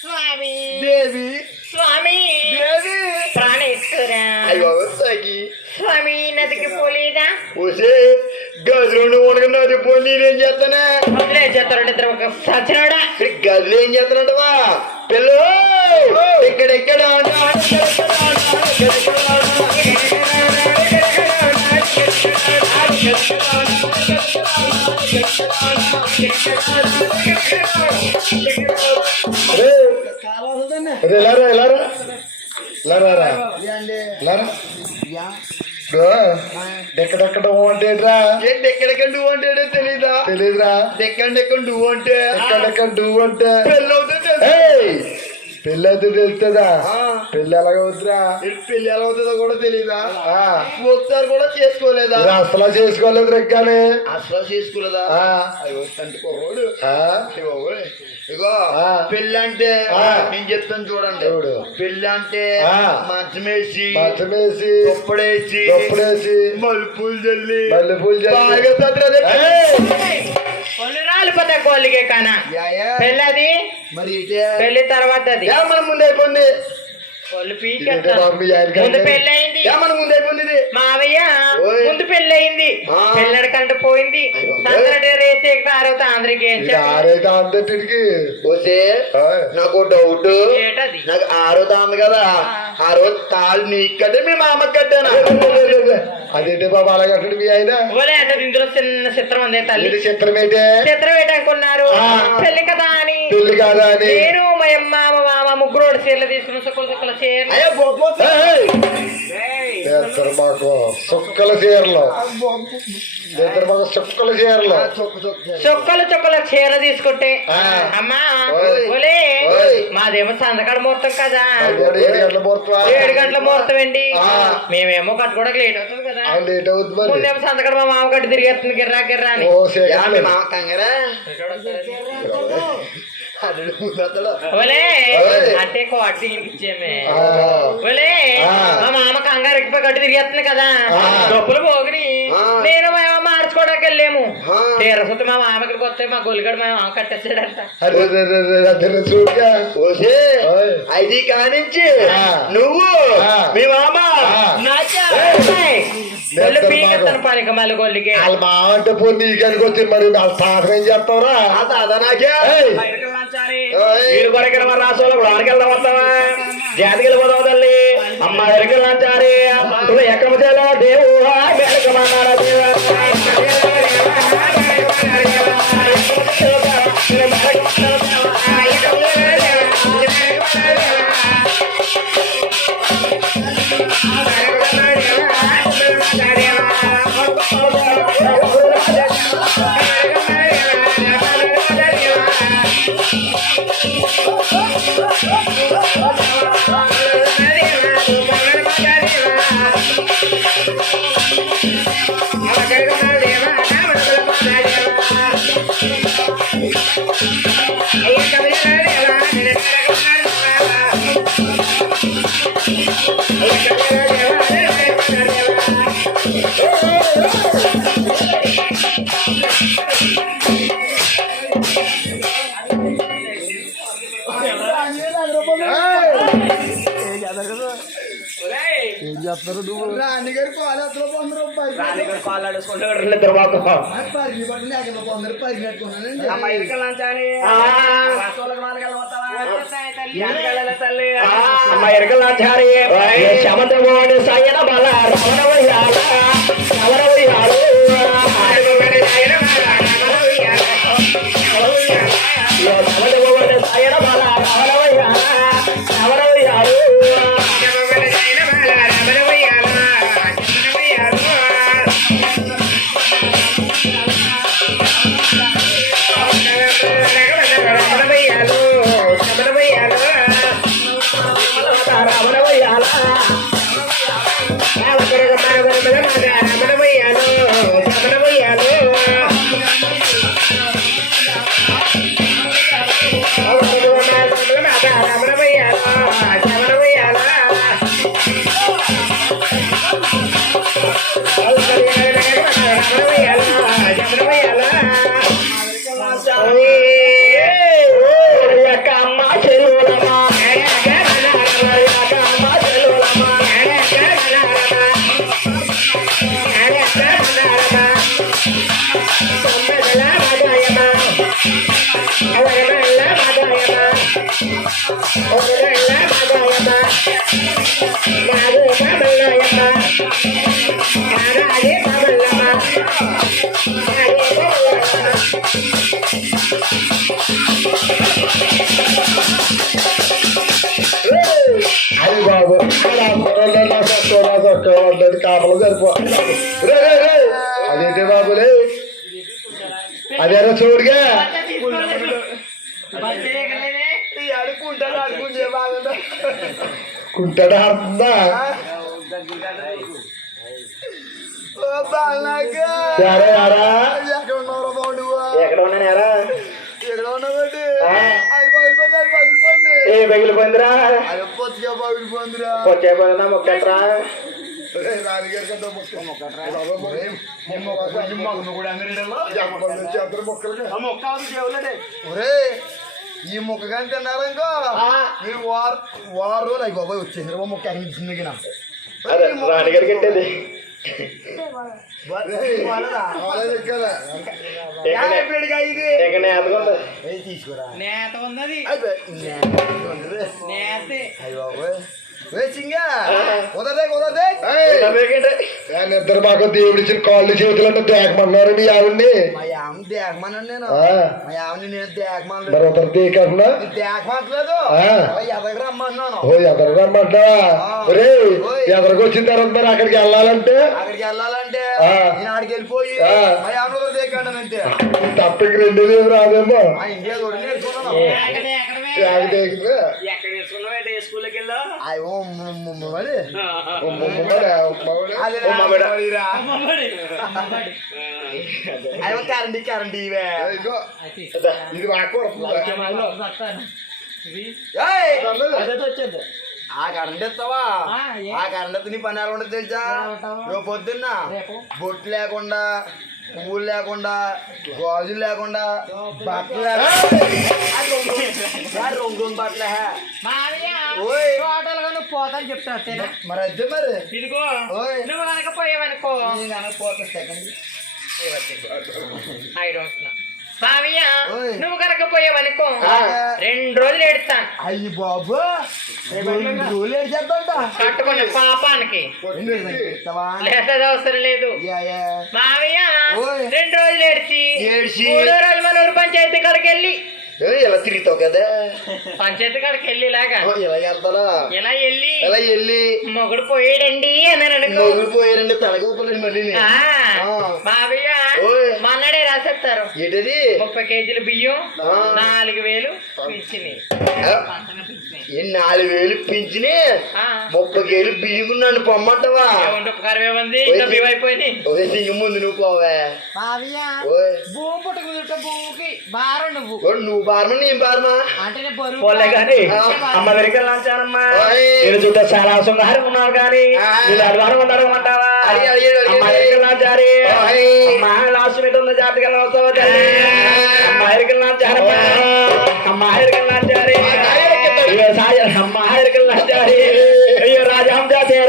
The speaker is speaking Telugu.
స్వామి. దేవి. స్వామి. దేవి. ప్రాణేశ్వర. అయ్యి స్వామి నదికి పోలేదా? పోసే గదిలో ఉండగా నది పోయి నేనేం చేస్తానా చేస్తారంటే సచ్చినాడా గదిలో ఏం కావాలదండి ఎలారా ఎలారా ఎలారా ఎలారా ఎక్కడెక్కడ అంటే ఎక్కడెక్కడ నువ్వు అంటే తెలీదా? తెలీదురా. ఎక్కడెక్కడ అంటే ఎక్కడెక్కడ అంటే పెళ్ళి అవుతుంది ఏయ్! పెళ్ళి అయితే తెలుస్తుందా ఆ. పెళ్ళి ఎలాగ అవుతురా పెళ్ళి ఎలా అవుతుందో కూడా తెలీదా ఆ. ఒకసారి కూడా చేసుకోలేదా అసలు చేసుకోలేదు రెక్కానే అసలు చేసుకోలేదా కుర్రోడు. ఇగో. పెళ్ళి అంటే. నేను చెప్తాను చూడండి చూడు. పెళ్ళి అంటే. మంచమేసి మచ్చమేసి దుప్పడేసి దుప్పడేసి మలుపులు చల్లి మల్లె పూలు బాగా చల్లి రాలిపోతాయి కోళ్ళకే కాన యా, యా. పెళ్ళది మరి పెళ్ళి తర్వాత అది. ఏ మన ముందు అయిపోయింది? ముందు అంటే? పెళ్ళి అయింది ఏ మన ముందు ఇది? మావయ్య. ముందు పెళ్ళి అయింది ఆ. పెళ్ళడి కంట పోయింది. నాకు డౌట్. ఏటది? నాకు ఆరో తాంది కదా. ఆ. రోజు తాళ్ళు నీకు కట్టే మీ మామకి కట్టానా? అదేంటి బాబు అలాగే అంటాడు మీ ఆయన? ఇందులో చిన్న చిత్రం ఉంది తల్లి. చిత్రం ఏంటి? చిత్రం ఏంటనుకున్నారు ఆ. పెళ్ళి కదా అని. పెళ్ళి కాదా అని. నేను మా అమ్మ మా మామ ముగ్గురు చీరలు తీసుకుని సుక్కలు సుక్కల ఇద్దరు మాకు సుక్కల చీరలు. ఇద్దరు మాకు సుక్కల చీరలు. చుక్కలు చుక్కల చీర తీసుకుంటే. అమ్మా. మాదేమో సందకాడ ముహూర్తం కదా. ఏడు గంటల పోతున్నా ఏడు గంటల ముహూర్తం అండి. మేమేమో కట్టుకోవడానికి లేట్ అవుతుంది కదా. లేట్ అవుతుంది ముందేమో సందకాడ మా మామ గట్టి తిరిగేస్తుంది గిర్రా గిర్రా అని. కంగారా? అంటే కోటి ఇచ్చేమే. మా మామ కంగారు ఎక్కిపోయి గట్టి తిరిగేస్తుంది కదా. డబ్బులు పోగిని. నేను మా మార్చుకోవడానికి వెళ్ళాము. మా మామ ఇక్కడికి వస్తే మా మా మామ కట్టేసాడంట. అదే కానించి. నువ్వు. మీ మామ వాళ్ళ మామ అంటే పోయి నీకనికి వచ్చి మరి? వాళ్ళ తాతం ఏం చేస్తావురా? తాత నాకే ఓయ్. వీడు కొరకిన మన రాష్ట్రంలో లోనికి వెళ్దాం వస్తావా? జాతికి వెళ్ళిపోదాం తల్లి. అమ్మ ఎరకలు లంచారి ఎక్కడ దేవు చేస్తారు నువ్వు రాణి గారి పాలు అసలు వంద రూపాయలు పట్టిన ఎక్కడ వంద కట్టుకున్నానండి బల రమణ అది బాబు అలా పొరలో నా సొక్క, నా సొక్క పడ్డది కాపలు సరిపో రే రే రే అదేంటి బాబులే అదేరా చూడుగా అడుకుంటాడు అడుకుంటే బాగుంటా కుంటాడా ఆడుతుందా యారా యారా? ఎక్కడ ఉన్నాను ఎరా ఏ పగిలిపోయిందిరా పగిలిపోయిందిరా మొక్కట్రా? ఈ మొక్క కానీ తిన్నారనుకో మీరు వారు వారు రోజులు అయ్యి బాబాయ్ వచ్చేసారు. ఓ మొక్క అనిపించింది అదే రాణిగారికి కట్టేది తీసుకురా. నేత ఉన్నది. నేతే. అయ్యి ఇద్దరు మాకు దేవుడిచ్చిన కాళ్ళు చేతులు అంటే దేకమన్నారు మీ ఆవిడ్ని. మా యావని దేకమన్నాను నేను. ఆ. మా యావని నేను దేకమనలేదు మరి ఒకరు రమ్మన్నాను? ఓ ఎదరు రమ్మంటావా ఒరే ఎదరికి వచ్చిన తర్వాత మరి అక్కడికి వెళ్ళాలంటే? తప్పకి రెండు రాదేమో? ఎక్కడ వేసుకున్నావు? స్కూల్కి వెళ్ళా ఇవే. ఇది వచ్చేది. ఆ కరెంట్ ఇస్తావా? ఆ, కరెంట్ ఎత్తి నీ పని ఎలా ఉంటుంది తెలుసా? రేపు పొద్దున్న? బొట్టు లేకుండా పువ్వులు లేకుండా గాజులు లేకుండా బట్టలు లేకుండా. రంగు బట్టలే పోతాను చెప్తా అంతేనా? మరి అదే మరి. ఇదిగో ఓయ్. నువ్వు కనుక పోయావనుకో. నేను కనుక పోతా సెకండ్ ఐ డోంట్ ఓయ్. నువ్వు కనుక పోయావనుకో ఆ. రెండు రోజులు ఎడతాను అయ్యి బాబు రెండు రోజులు ఏడు చేద్దాంట కట్టుకుని పాపానికి లేదు అవసరం లేదు. మావయ్య. రెండు రోజులు ఏడ్చి ఏడ్చి. మూడో రోజు మన ఊరు పంచాయతీ కాడికి వెళ్ళి. ఇలా తిరుగుతావు కదా? పంచాయతీ కాడికి వెళ్ళి ఇలాగా. ఇలా వెళ్తారా? ఇలా వెళ్ళి? ఇలా వెళ్ళి? మొగుడు పోయాడండి అని అనుకో. మొగుడు పోయారండి తలగొప్పలేదు మళ్ళీ. మావయ్య రాసేస్తారు. ఏంటది? ముప్పై కేజీల బియ్యం. నాలుగు వేలు పింఛని. నాలుగు వేలు పెంచిని ముప్పై కేలు బియ్యం నన్ను పొమ్మంటావా? ఉపకారం ఏముంది? ఇంకా బియ్యం అయిపోయింది ఓ సింగ ముందు నువ్వు పోవే. భూమి పుట్ట కుదుట భూమికి బారం నువ్వు. నువ్వు బారమా నేను బారమా? అంటే పోలే కానీ. అమ్మ వెళ్ళాలమ్మా ఓయ్. నేను చుట్టూ చాలా శృంగారం ఉన్నారు కానీ ఉన్నారు అంటావా? అమ్మాయికన్నా జారి మహాలాసు పెట్టిన జాతికి అమ్మాయికన్నా జార అమ్మాయికన్నా జారి వ్యవసాయ అమ్మాయికన్నా జారి అయ్యో రాజా జాతీయ